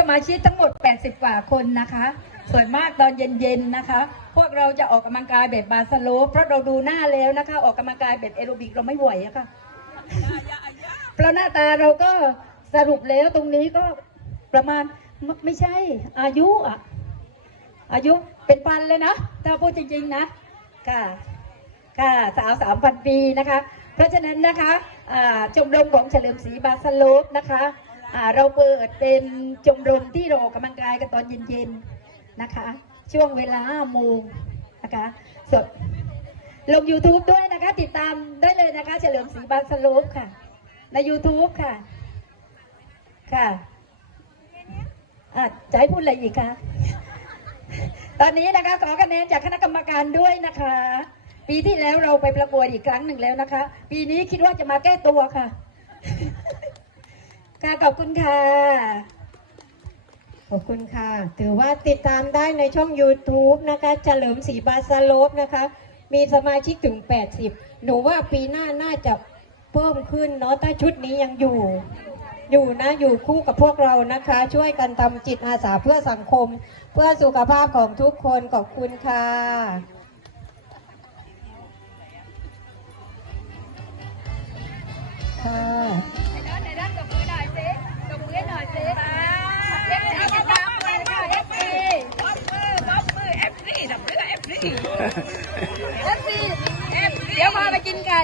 สมาชิกทั้งหมด 80 กว่าคนนะคะ ส่วนมากตอนเย็นๆนะคะ พวกเราจะออกกำลังกายแบบบาสโลเพราะเราดูหน้าแล้วนะคะ ออกกำลังกายแบบแอโรบิกเราไม่ไหวอะค่ะเพราะหน้าตาเราก็สรุปแล้วตรงนี้ก็ประมาณไม่ใช่อายุอะอายุเป็นพันเลยนะ ถ้าพูดจริงๆนะ ค่ะ ค่ะสาวสามพันปีนะคะ เพราะฉะนั้นนะคะชมรมของเฉลิมศรีบาสโลปนะคะ เราเปิดเป็นชมรมที่เราออกกำลังกายกันตอนเย็นๆนะคะ ช่วงเวลา5โมงนะคะสดลง YouTube ด้วยนะคะ ติดตามได้เลยนะคะ เฉลิมศรีบาสโลปค่ะ ใน YouTube ค่ะ ค่ะอะจะให้พูดอะไรอีกคะตอนนี้นะคะขอคะแนนจากคณะกรรมการด้วยนะคะ ปีที่แล้วเราไปประกวดอีกครั้งหนึ่งแล้วนะคะ ปีนี้คิดว่าจะมาแก้ตัวค่ะ ค่ะขอบคุณค่ะ ขอบคุณค่ะ ถือว่าติดตามได้ในช่อง YouTube นะคะ เฉลิมศรีบาสโลปนะคะ มีสมาชิกถึง 80 หนูว่าปีหน้าน่าจะเพิ่มขึ้นเนาะถ้าชุดนี้ยังอยู่ อยู่นะ อยู่คู่กับพวกเรานะคะ ช่วยกันทำจิตอาสาเพื่อสังคม เพื่อสุขภาพของทุกคน ขอบคุณค่ะค่ะ เอฟซีเดี๋ยวพาไปกินไก่